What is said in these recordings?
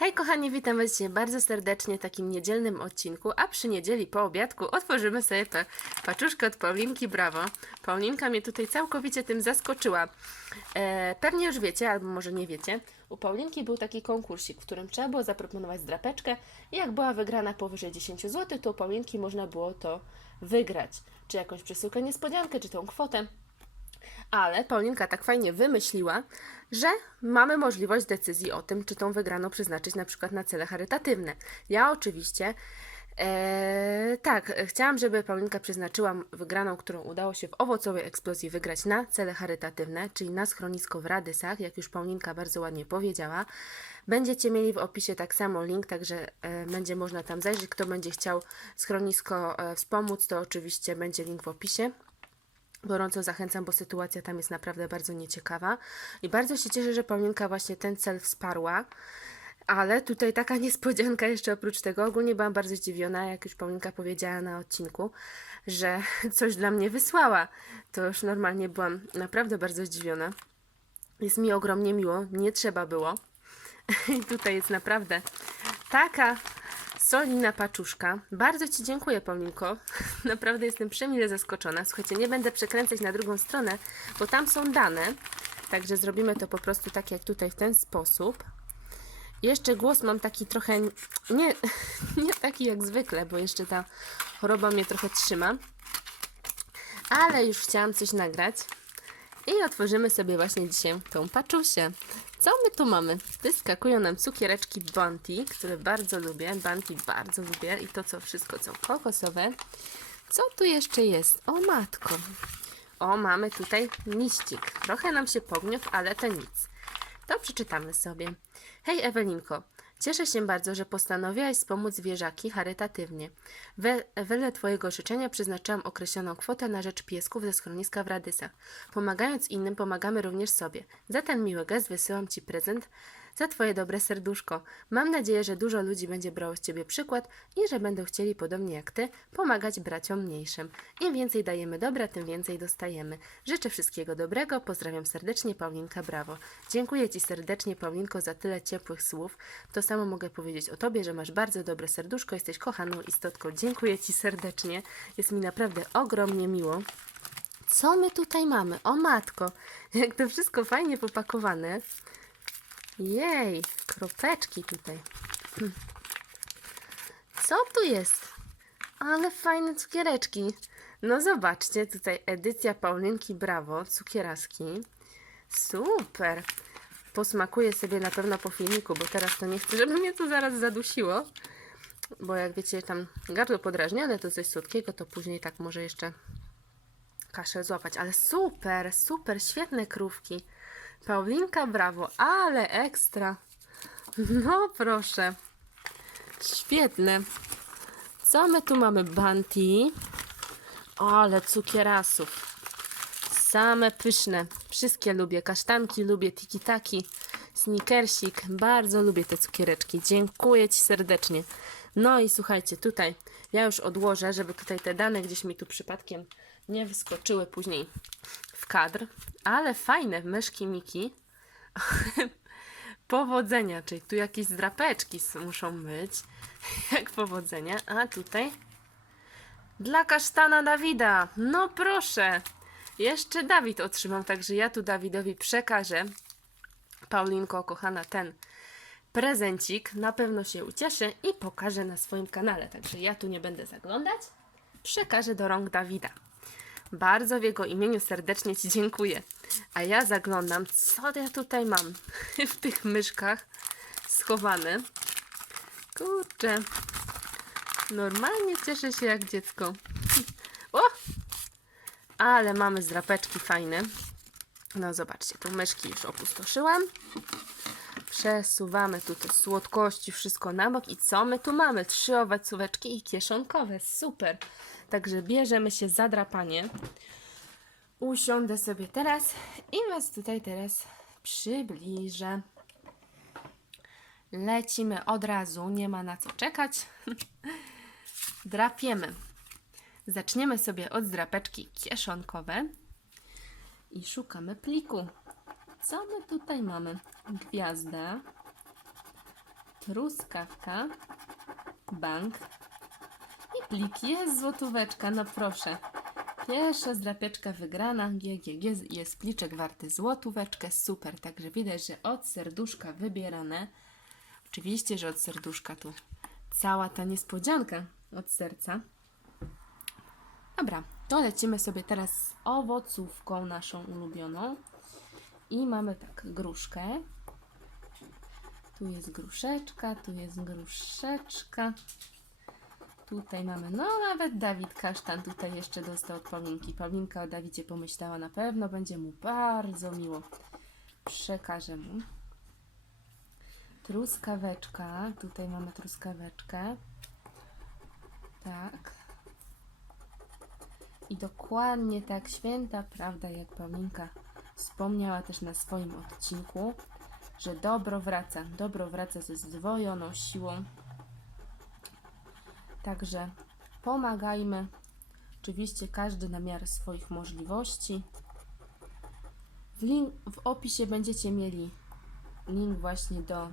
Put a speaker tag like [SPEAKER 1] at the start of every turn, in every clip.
[SPEAKER 1] Hej kochani, witam Was dzisiaj bardzo serdecznie w takim niedzielnym odcinku, a przy niedzieli po obiadku otworzymy sobie pa paczuszkę od Paulinki Brawo. Paulinka mnie tutaj całkowicie tym zaskoczyła. E, pewnie już wiecie, albo może nie wiecie, u Paulinki był taki konkursik, w którym trzeba było zaproponować zdrapeczkę i jak była wygrana powyżej 10 zł, to u Paulinki można było to wygrać. Czy jakąś przesyłkę niespodziankę, czy tą kwotę. Ale Paulinka tak fajnie wymyśliła, że mamy możliwość decyzji o tym, czy tą wygraną przeznaczyć na przykład na cele charytatywne. Ja oczywiście e, tak, chciałam, żeby Paulinka przeznaczyła wygraną, którą udało się w owocowej eksplozji wygrać na cele charytatywne, czyli na schronisko w Radysach, jak już Paulinka bardzo ładnie powiedziała. Będziecie mieli w opisie tak samo link, także e, będzie można tam zajrzeć. Kto będzie chciał schronisko e, wspomóc, to oczywiście będzie link w opisie. Gorąco zachęcam, bo sytuacja tam jest naprawdę bardzo nieciekawa. I bardzo się cieszę, że Paulinka właśnie ten cel wsparła. Ale tutaj taka niespodzianka jeszcze oprócz tego. Ogólnie byłam bardzo zdziwiona, jak już Paulinka powiedziała na odcinku, że coś dla mnie wysłała. To już normalnie byłam naprawdę bardzo zdziwiona. Jest mi ogromnie miło, nie trzeba było. I tutaj jest naprawdę taka solidna paczuszka. Bardzo Ci dziękuję, Paulinko. Naprawdę jestem przemile zaskoczona. Słuchajcie, nie będę przekręcać na drugą stronę, bo tam są dane. Także zrobimy to po prostu tak jak tutaj w ten sposób. Jeszcze głos mam taki trochę nie, nie taki jak zwykle, bo jeszcze ta choroba mnie trochę trzyma. Ale już chciałam coś nagrać. I otworzymy sobie właśnie dzisiaj tą paczusię. Co my tu mamy? Wyskakują nam cukiereczki Bounty, które bardzo lubię. Bounty bardzo lubię. I to co wszystko, co kokosowe. Co tu jeszcze jest? O matko. O, mamy tutaj liścik. Trochę nam się pogniótł, ale to nic. To przeczytamy sobie. Hej Ewelinko, cieszę się bardzo, że postanowiłaś wspomóc zwierzaki charytatywnie. We, wedle Twojego życzenia przeznaczyłam określoną kwotę na rzecz piesków ze schroniska w Radysach. Pomagając innym, pomagamy również sobie. Za ten miły gest wysyłam Ci prezent za Twoje dobre serduszko. Mam nadzieję, że dużo ludzi będzie brało z Ciebie przykład i że będą chcieli, podobnie jak Ty, pomagać braciom mniejszym. Im więcej dajemy dobra, tym więcej dostajemy. Życzę wszystkiego dobrego. Pozdrawiam serdecznie, Paulinka Brawo. Dziękuję Ci serdecznie, Paulinko, za tyle ciepłych słów. To samo mogę powiedzieć o Tobie, że masz bardzo dobre serduszko, jesteś kochaną istotką. Dziękuję Ci serdecznie. Jest mi naprawdę ogromnie miło. Co my tutaj mamy? O matko, jak to wszystko fajnie popakowane. Jej, kropeczki tutaj. Hm. Co tu jest? Ale fajne cukiereczki. No zobaczcie, tutaj edycja Paulinki Brawo, cukieraski. Super. Posmakuję sobie na pewno po filmiku, bo teraz to nie chcę, żeby mnie to zaraz zadusiło. Bo jak wiecie, tam gardło podrażnione, to coś słodkiego, to później tak może jeszcze kaszę złapać. Ale super, super, świetne krówki. Paulinka, brawo, ale ekstra. No proszę. Świetne. Co my tu mamy? Banti. Ale cukierasów. Same pyszne. Wszystkie lubię. Kasztanki lubię, tiki-taki, snickersik. Bardzo lubię te cukiereczki. Dziękuję Ci serdecznie. No i słuchajcie, tutaj ja już odłożę, żeby tutaj te dane gdzieś mi tu przypadkiem nie wyskoczyły później w kadr. Ale fajne myszki Miki. Powodzenia, czyli tu jakieś zdrapeczki s- muszą być. Jak powodzenia. A tutaj dla kasztana Dawida. No proszę. Jeszcze Dawid otrzymał, także ja tu Dawidowi przekażę. Paulinko, kochana, ten prezencik. Na pewno się ucieszy i pokażę na swoim kanale. Także ja tu nie będę zaglądać. Przekażę do rąk Dawida. Bardzo w jego imieniu serdecznie Ci dziękuję. A ja zaglądam, co ja tutaj mam w tych myszkach schowane. Kurczę. Normalnie cieszę się jak dziecko. O! Ale mamy zdrapeczki fajne. No zobaczcie, tu myszki już opustoszyłam. Przesuwamy tu te słodkości, wszystko na bok. I co my tu mamy? Trzy owocóweczki i kieszonkowe. Super. Także bierzemy się za drapanie. Usiądę sobie teraz i Was tutaj teraz przybliżę. Lecimy od razu, nie ma na co czekać. Drapiemy. Zaczniemy sobie od zdrapeczki kieszonkowe i szukamy pliku. Co my tutaj mamy? Gwiazda, truskawka, bank plik. Jest złotóweczka, no proszę. Pierwsza zdrapieczka wygrana, GGG, jest pliczek warty złotóweczkę, super. Także widać, że od serduszka wybierane. Oczywiście, że od serduszka tu cała ta niespodzianka od serca. Dobra, to lecimy sobie teraz z owocówką naszą ulubioną. I mamy tak, gruszkę. Tu jest gruszeczka, tu jest gruszeczka. Tutaj mamy, no nawet Dawid Kasztan tutaj jeszcze dostał od Paulinki. Paulinka o Dawidzie pomyślała, na pewno będzie mu bardzo miło. Przekażę mu. Truskaweczka, tutaj mamy truskaweczkę. Tak. I dokładnie tak święta prawda, jak Paulinka wspomniała też na swoim odcinku, że dobro wraca. Dobro wraca ze zdwojoną siłą. Także pomagajmy. Oczywiście każdy na miarę swoich możliwości. W, link, w opisie będziecie mieli link właśnie do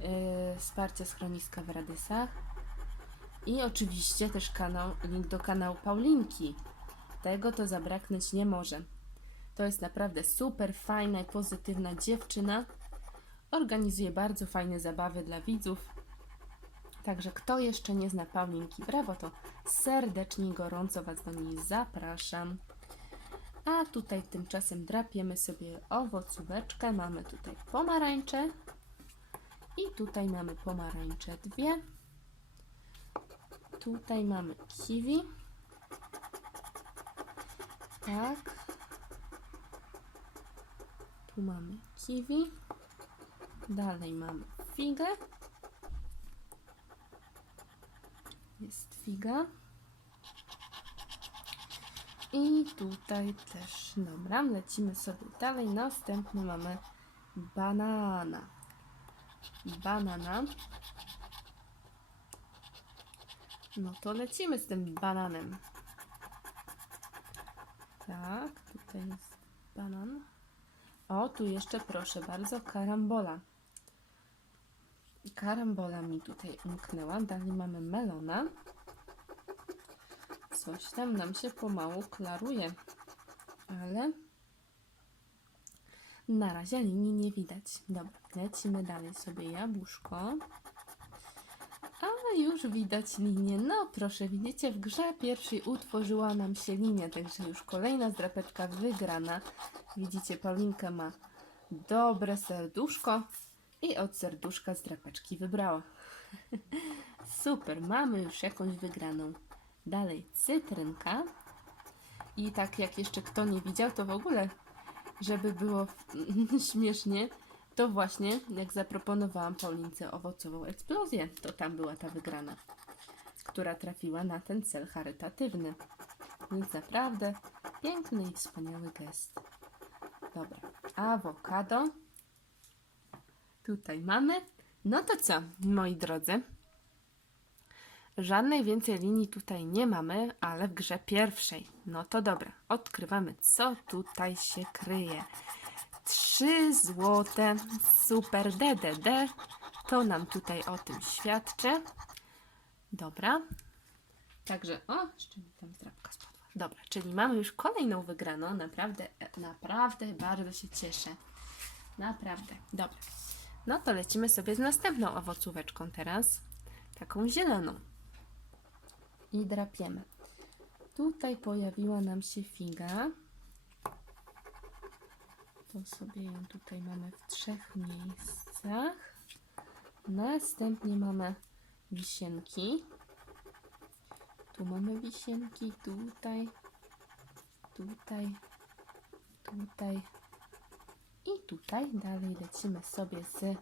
[SPEAKER 1] yy, wsparcia schroniska w Radysach. I oczywiście też kanał, link do kanału Paulinki. Tego to zabraknąć nie może. To jest naprawdę super fajna i pozytywna dziewczyna. Organizuje bardzo fajne zabawy dla widzów. Także kto jeszcze nie zna Paulinki Brawo, to serdecznie i gorąco Was do niej zapraszam. A tutaj tymczasem drapiemy sobie owocóweczkę. Mamy tutaj pomarańcze. I tutaj mamy pomarańcze dwie. Tutaj mamy kiwi. Tak. Tu mamy kiwi. Dalej mamy figę. Jest figa. I tutaj też, dobra, lecimy sobie dalej. Następny mamy banana. Banana. No to lecimy z tym bananem. Tak, tutaj jest banan. O, tu jeszcze proszę bardzo, karambola. Karambola mi tutaj umknęła. Dalej mamy melona. Coś tam nam się pomału klaruje, ale na razie linii nie widać. Dobra, lecimy dalej sobie jabłuszko. A już widać linię. No proszę, widzicie, w grze pierwszej utworzyła nam się linia, także już kolejna zdrapeczka wygrana. Widzicie, Paulinka ma dobre serduszko i od serduszka zdrapeczki wybrała. Super, mamy już jakąś wygraną. Dalej cytrynka. I tak jak jeszcze kto nie widział, to w ogóle, żeby było śmiesznie, to właśnie jak zaproponowałam Paulince owocową eksplozję, to tam była ta wygrana, która trafiła na ten cel charytatywny. Więc naprawdę piękny i wspaniały gest. Dobra, awokado. Tutaj mamy. No to co, moi drodzy? Żadnej więcej linii tutaj nie mamy, ale w grze pierwszej. No to dobra, odkrywamy, co tutaj się kryje. Trzy złote super DDD. To nam tutaj o tym świadczy. Dobra. Także, o, jeszcze mi tam drapka spadła. Dobra, czyli mamy już kolejną wygraną. Naprawdę, naprawdę bardzo się cieszę. Naprawdę. Dobra. No to lecimy sobie z następną owocóweczką teraz. Taką zieloną. I drapiemy. Tutaj pojawiła nam się figa. To sobie ją tutaj mamy w trzech miejscach. Następnie mamy wisienki. Tu mamy wisienki, tutaj, tutaj, tutaj i tutaj. Dalej lecimy sobie z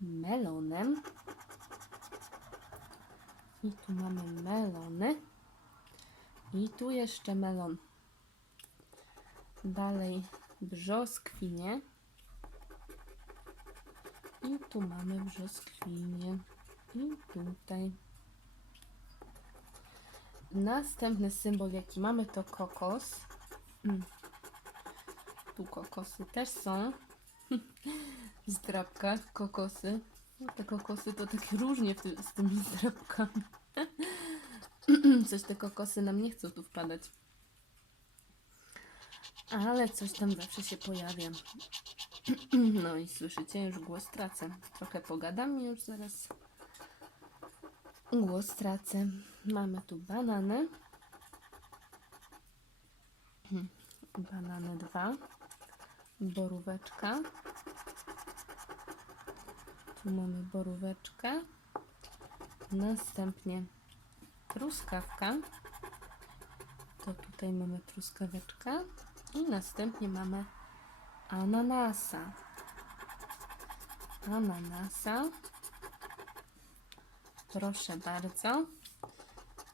[SPEAKER 1] melonem. I tu mamy melony. I tu jeszcze melon. Dalej brzoskwinie. I tu mamy brzoskwinie. I tutaj. Następny symbol, jaki mamy, to kokos. Mm. Tu kokosy też są. W zdrabkach kokosy. Te kokosy to takie różnie ty- z tymi zdrabkami. Coś te kokosy nam nie chcą tu wpadać. Ale coś tam zawsze się pojawia. No i słyszycie, już głos tracę. Trochę pogadam i już zaraz głos tracę. Mamy tu banany. Banany dwa. Boróweczka. Tu mamy boróweczkę. Następnie truskawka. To tutaj mamy truskaweczkę. I następnie mamy ananasa. Ananasa. Proszę bardzo.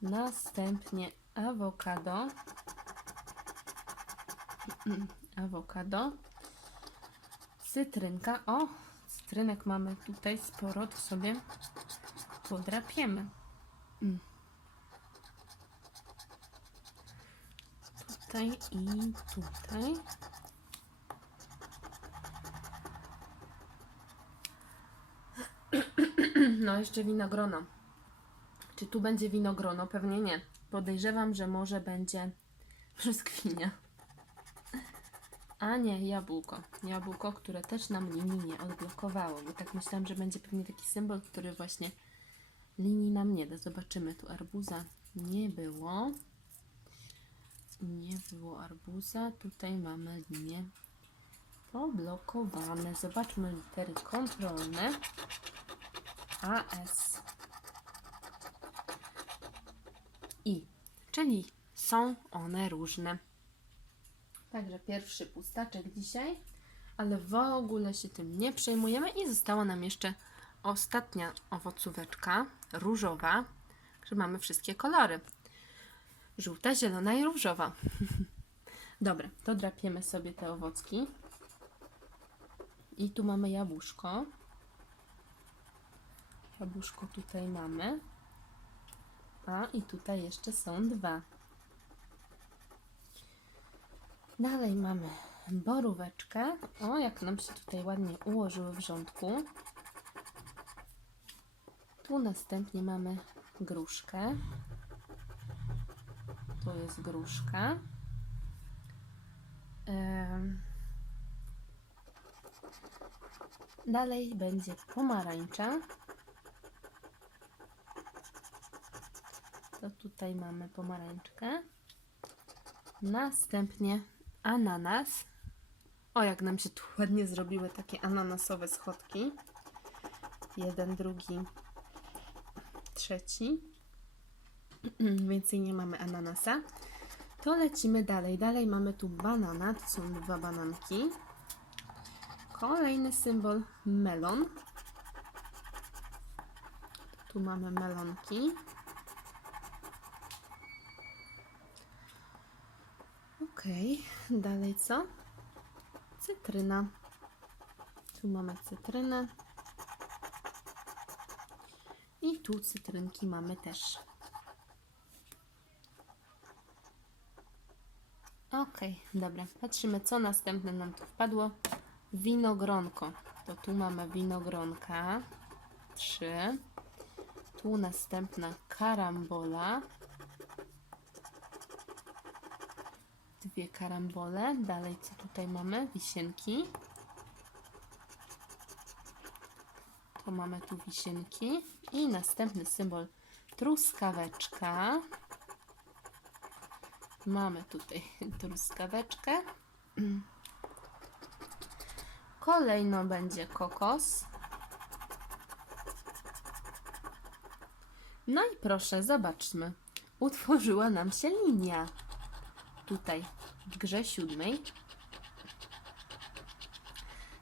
[SPEAKER 1] Następnie awokado. Awokado. Cytrynka. O, cytrynek mamy tutaj sporo, to sobie podrapiemy. Mm. Tutaj i tutaj. No, jeszcze winogrono. Czy tu będzie winogrono? Pewnie nie. Podejrzewam, że może będzie brzoskwinia. A nie, jabłko. Jabłko, które też nam linii nie odblokowało. Bo tak myślałam, że będzie pewnie taki symbol, który właśnie linii nam nie da. Zobaczymy. Tu arbuza nie było. Nie było arbuza. Tutaj mamy linie poblokowane. Zobaczmy litery kontrolne. AS. I, czyli są one różne. Także pierwszy pustaczek dzisiaj, ale w ogóle się tym nie przejmujemy i została nam jeszcze ostatnia owocóweczka, różowa, że mamy wszystkie kolory. Żółta, zielona i różowa. Dobra, to drapiemy sobie te owocki. I tu mamy jabłuszko. Jabłuszko tutaj mamy. A i tutaj jeszcze są dwa. Dalej mamy boróweczkę. O, jak nam się tutaj ładnie ułożyły w rządku. Tu następnie mamy gruszkę. Tu jest gruszka. Dalej będzie pomarańcza. To tutaj mamy pomarańczkę. Następnie ananas. O, jak nam się tu ładnie zrobiły takie ananasowe schodki. Jeden, drugi, trzeci. Więcej nie mamy ananasa. To lecimy dalej. Dalej mamy tu banana. To są dwa bananki. Kolejny symbol melon. Tu mamy melonki. Okej, dalej co? Cytryna. Tu mamy cytrynę. I tu cytrynki mamy też. Okej, dobra. Patrzymy, co następne nam tu wpadło. Winogronko. To tu mamy winogronka. Trzy. Tu następna karambola. Dwie karambole. Dalej, co tutaj mamy? Wisienki. To mamy tu wisienki. I następny symbol truskaweczka. Mamy tutaj truskaweczkę. Kolejno będzie kokos. No i proszę, zobaczmy. Utworzyła nam się linia. Tutaj w grze siódmej.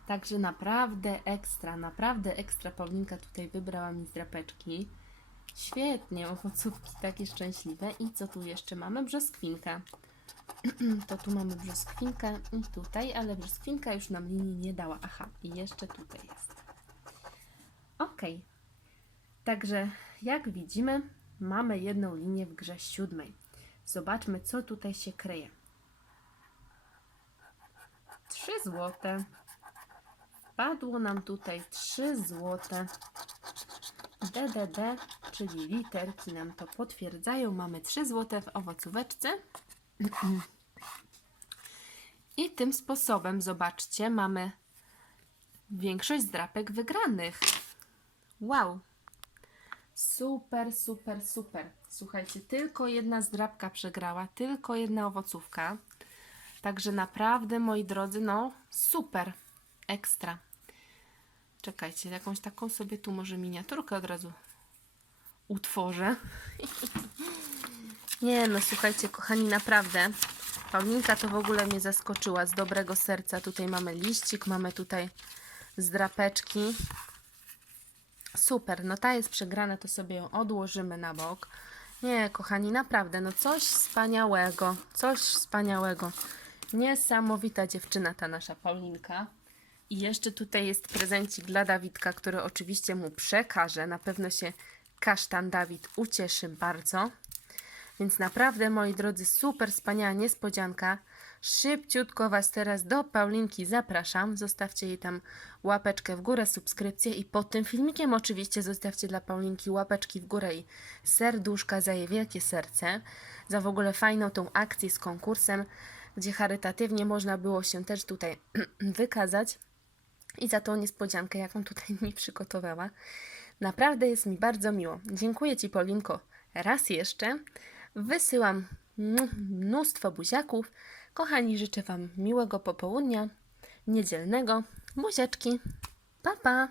[SPEAKER 1] Także naprawdę ekstra, naprawdę ekstra Paulinka tutaj wybrała mi z drapeczki. Świetnie, owocówki takie szczęśliwe. I co tu jeszcze mamy? Brzoskwinka. To tu mamy brzoskwinkę i tutaj, ale brzoskwinka już nam linii nie dała. Aha, i jeszcze tutaj jest. Ok. Także jak widzimy, mamy jedną linię w grze siódmej. Zobaczmy, co tutaj się kryje. Trzy złote. Wpadło nam tutaj 3 złote. DDD, czyli literki nam to potwierdzają. Mamy 3 złote w owocóweczce. I tym sposobem, zobaczcie, mamy większość zdrapek wygranych. Wow! Super, super, super. Słuchajcie, tylko jedna zdrapka przegrała, tylko jedna owocówka. Także naprawdę, moi drodzy, no super, ekstra. Czekajcie, jakąś taką sobie tu może miniaturkę od razu utworzę. Nie no, słuchajcie, kochani, naprawdę. Paulinka to w ogóle mnie zaskoczyła z dobrego serca. Tutaj mamy liścik, mamy tutaj zdrapeczki. Super, no ta jest przegrana, to sobie ją odłożymy na bok. Nie, kochani, naprawdę, no coś wspaniałego, coś wspaniałego. Niesamowita dziewczyna ta nasza Paulinka. I jeszcze tutaj jest prezencik dla Dawidka, który oczywiście mu przekaże. Na pewno się kasztan Dawid ucieszy bardzo. Więc naprawdę, moi drodzy, super wspaniała niespodzianka. Szybciutko Was teraz do Paulinki zapraszam. Zostawcie jej tam łapeczkę w górę, subskrypcję i pod tym filmikiem oczywiście zostawcie dla Paulinki łapeczki w górę i serduszka za jej wielkie serce. Za w ogóle fajną tą akcję z konkursem, gdzie charytatywnie można było się też tutaj wykazać i za tą niespodziankę, jaką tutaj mi przygotowała. Naprawdę jest mi bardzo miło. Dziękuję Ci, Paulinko, raz jeszcze. Wysyłam mnóstwo buziaków. Kochani, życzę Wam miłego popołudnia, niedzielnego. Buziaczki. Pa, pa!